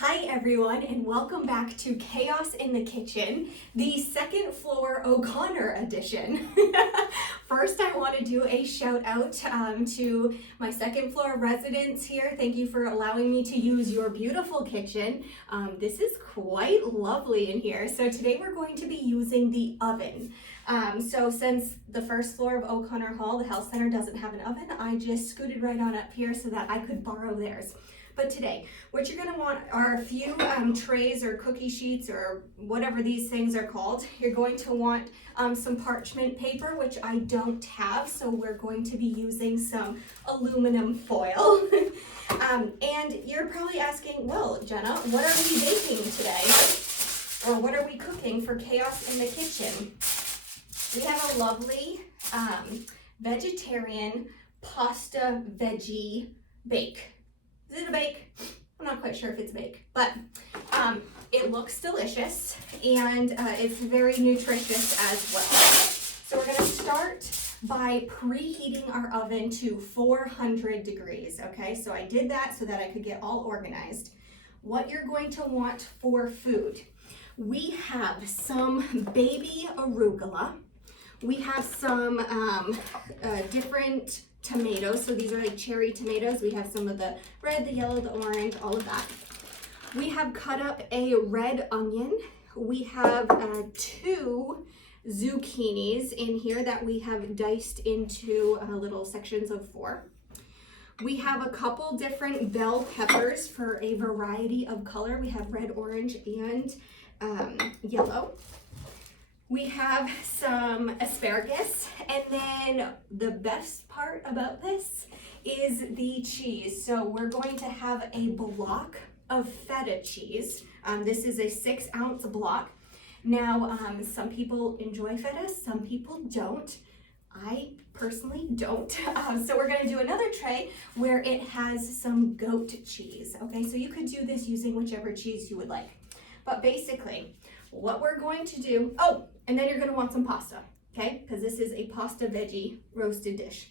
Hi everyone, and welcome back to Chaos in the Kitchen, the second floor O'Connor edition. First, I want to do a shout out to my second floor residents here. Thank you for allowing me to use your beautiful kitchen. This is quite lovely in here. So today we're going to be using the oven. So since the first floor of O'Connor Hall, the health center, doesn't have an oven, I just scooted right on up here so that I could borrow theirs. But today, what you're going to want are a few trays or cookie sheets or whatever these things are called. You're going to want some parchment paper, which I don't have, so we're going to be using some aluminum foil. And you're probably asking, well, Jenna, what are we baking today? Or what are we cooking for Chaos in the Kitchen? We have a lovely vegetarian pasta veggie bake. Is it a bake? I'm not quite sure if it's a bake, but it looks delicious and it's very nutritious as well. So we're gonna start by preheating our oven to 400 degrees, okay? So I did that so that I could get all organized. What you're going to want for food. We have some baby arugula. We have some different tomatoes, so these are like cherry tomatoes. We have some of the red, the yellow, the orange, all of that. We have cut up a red onion. We have 2 zucchinis in here that we have diced into little sections of 4. We have a couple different bell peppers for a variety of color. We have red, orange, and yellow. We have some asparagus, and then the best part about this is the cheese. So we're going to have a block of feta cheese. This is a 6-ounce block. Now, some people enjoy feta, some people don't. I personally don't. So we're gonna do another tray where it has some goat cheese. Okay, so you could do this using whichever cheese you would like. But basically, what we're going to do, and then you're going to want some pasta, okay? Because this is a pasta veggie roasted dish.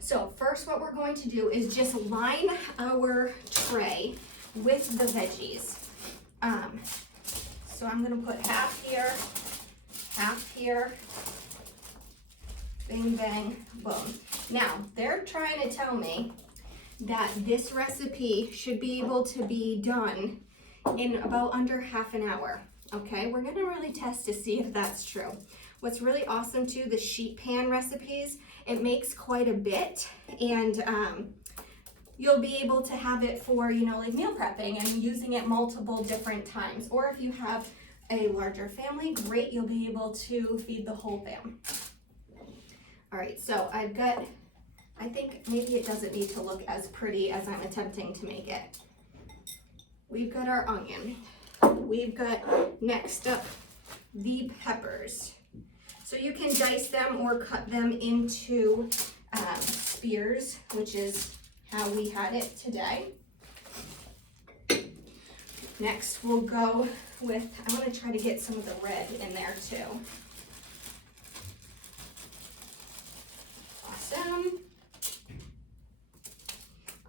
So first what we're going to do is just line our tray with the veggies. So I'm going to put half here, bing, bang, boom. Now, they're trying to tell me that this recipe should be able to be done in about under half an hour. Okay, we're gonna really test to see if that's true. What's really awesome too, the sheet pan recipes, it makes quite a bit, and you'll be able to have it for, like meal prepping and using it multiple different times. Or if you have a larger family, great, you'll be able to feed the whole fam. All right, so I think maybe it doesn't need to look as pretty as I'm attempting to make it. We've got our onion. We've got, next up, the peppers. So you can dice them or cut them into spears, which is how we had it today. Next, we'll go with, I want to try to get some of the red in there too. Awesome.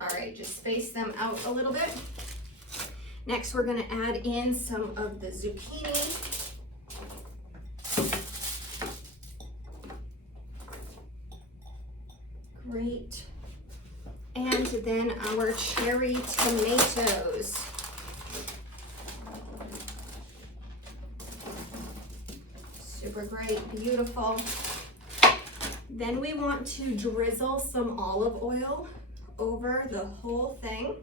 All right, just space them out a little bit. Next, we're going to add in some of the zucchini. Great. And then our cherry tomatoes. Super great, beautiful. Then we want to drizzle some olive oil over the whole thing.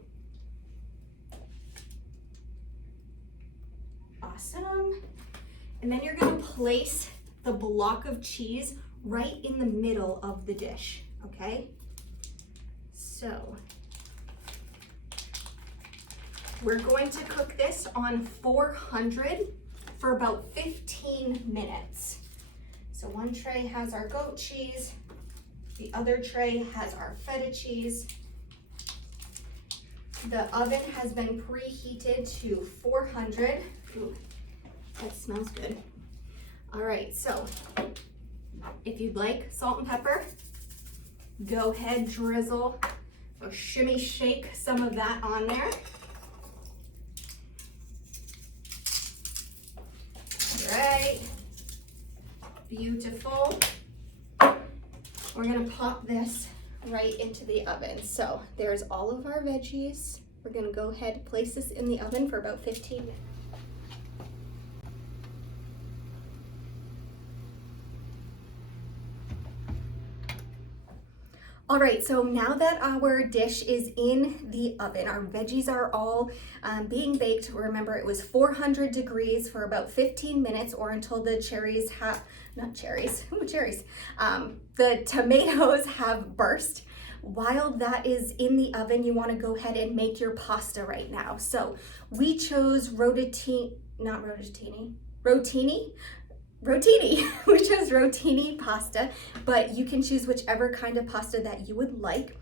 Awesome. And then you're going to place the block of cheese right in the middle of the dish, okay? So we're going to cook this on 400 for about 15 minutes. So one tray has our goat cheese, the other tray has our feta cheese. The oven has been preheated to 400. Ooh, that smells good. All right, so if you'd like salt and pepper, go ahead, drizzle or shimmy shake some of that on there. right, beautiful. We're gonna pop this right into the oven. So there's all of our veggies. We're gonna go ahead and place this in the oven for about 15 minutes. All right, so now that our dish is in the oven, our veggies are all being baked. Remember, it was 400 degrees for about 15 minutes or until the cherries have, not cherries, ooh, cherries. The tomatoes have burst. While that is in the oven, you wanna go ahead and make your pasta right now. So we chose rotini. We chose rotini pasta, but you can choose whichever kind of pasta that you would like.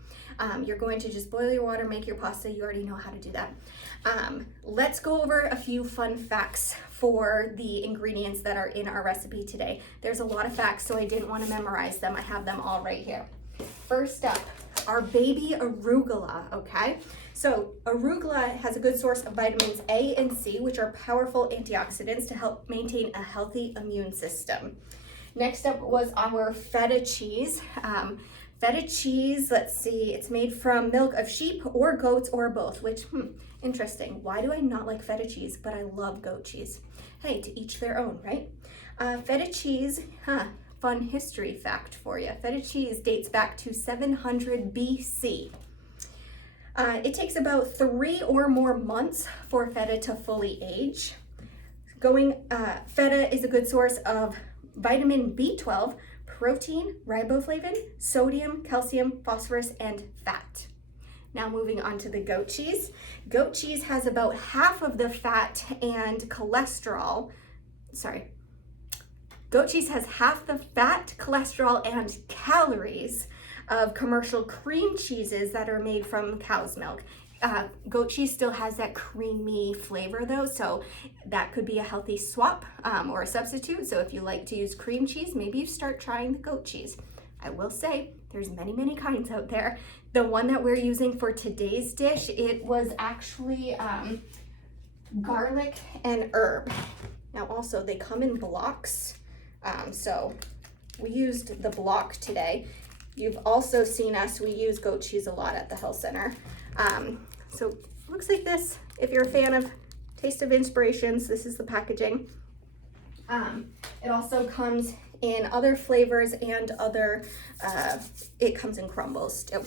You're going to just boil your water, make your pasta. You already know how to do that. Let's go over a few fun facts for the ingredients that are in our recipe today. There's a lot of facts, so I didn't want to memorize them. I have them all right here. First up, our baby arugula, okay? So arugula has a good source of vitamins A and C, which are powerful antioxidants to help maintain a healthy immune system. Next up was our feta cheese. Feta cheese, let's see, it's made from milk of sheep or goats or both, which, interesting. Why do I not like feta cheese, but I love goat cheese? Hey, to each their own, right? Feta cheese, fun history fact for you. Feta cheese dates back to 700 BC. It takes about 3 or more months for feta to fully age. Feta is a good source of vitamin B12, protein, riboflavin, sodium, calcium, phosphorus, and fat. Now moving on to the goat cheese. Goat cheese has about half of the fat and cholesterol. Goat cheese has half the fat, cholesterol, and calories of commercial cream cheeses that are made from cow's milk. Goat cheese still has that creamy flavor though, so that could be a healthy swap or a substitute. So if you like to use cream cheese, maybe you start trying the goat cheese. I will say there's many kinds out there. The one that we're using for today's dish, it was actually garlic and herb. Now also they come in blocks. So we used the block today. You've also seen us, we use goat cheese a lot at the health center. So it looks like this. If you're a fan of Taste of Inspirations, this is the packaging. It also comes in other flavors and it comes in crumbles too.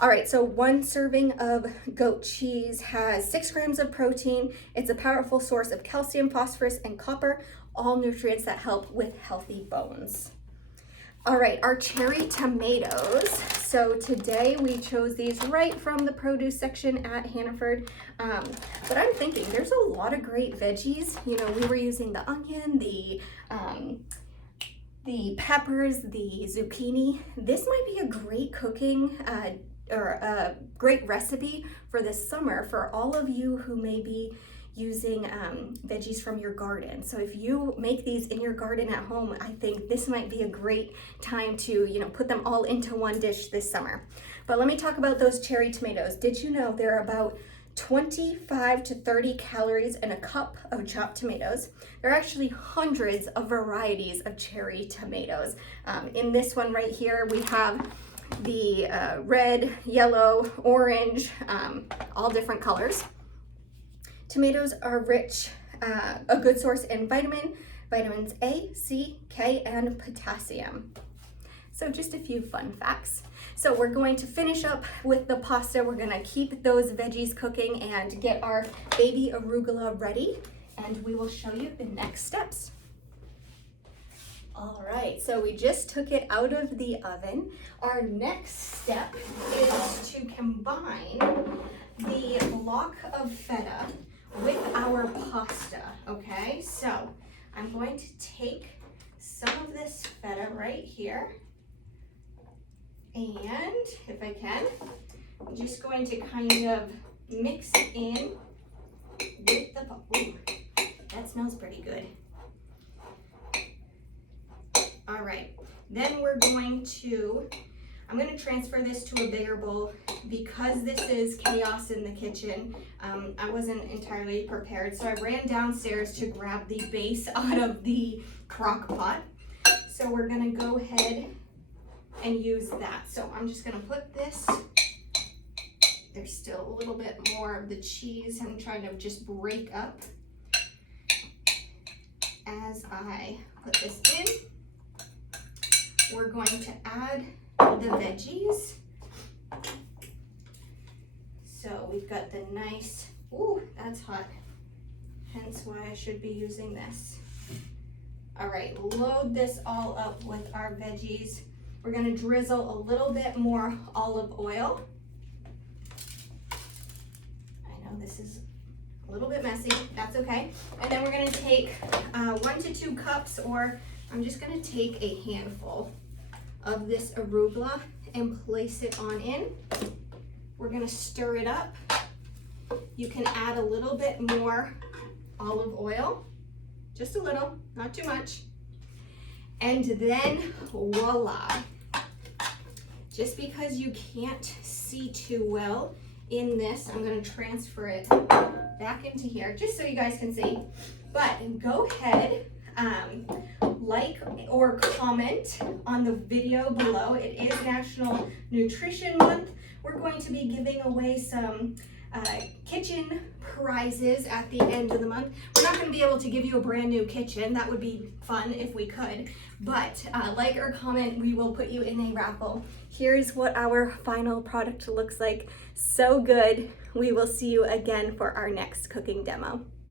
All right, so 1 serving of goat cheese has 6 grams of protein. It's a powerful source of calcium, phosphorus, and copper, all nutrients that help with healthy bones. All right, our cherry tomatoes. So today we chose these right from the produce section at Hannaford. But I'm thinking there's a lot of great veggies. You know, we were using the onion, the peppers, the zucchini. This might be a great cooking or a great recipe for this summer for all of you who may be using veggies from your garden. So if you make these in your garden at home, I think this might be a great time to, put them all into one dish this summer. But let me talk about those cherry tomatoes. Did you know there are about 25 to 30 calories in a cup of chopped tomatoes? There are actually hundreds of varieties of cherry tomatoes. In this one right here, we have the red, yellow, orange, all different colors. Tomatoes are rich, a good source in vitamins A, C, K, and potassium. So just a few fun facts. So we're going to finish up with the pasta. We're gonna keep those veggies cooking and get our baby arugula ready, and we will show you the next steps. All right, so we just took it out of the oven. Our next step is to combine the block of feta with our pasta, okay? So I'm going to take some of this feta right here, and if I can, I'm just going to kind of mix in with the, ooh, that smells pretty good. All right, then we're going to I'm going to transfer this to a bigger bowl because this is chaos in the kitchen. I wasn't entirely prepared, so I ran downstairs to grab the base out of the crock pot. So we're going to go ahead and use that. So I'm just going to put this. There's still a little bit more of the cheese I'm trying to just break up as I put this in. We're going to add the veggies. So we've got the nice, ooh, that's hot. Hence why I should be using this. All right, load this all up with our veggies. We're gonna drizzle a little bit more olive oil. I know this is a little bit messy, that's okay. And then we're gonna take 1 to 2 cups, or I'm just gonna take a handful of this arugula and place it on in. We're gonna stir it up. You can add a little bit more olive oil, just a little, not too much. And then voila. Just because you can't see too well in this, I'm gonna transfer it back into here just so you guys can see. But go ahead, like or comment on the video below. It is National Nutrition Month. We're going to be giving away some kitchen prizes at the end of the month. We're not going to be able to give you a brand new kitchen. That would be fun if we could. But like or comment, we will put you in a raffle. Here's what our final product looks like. So good. We will see you again for our next cooking demo.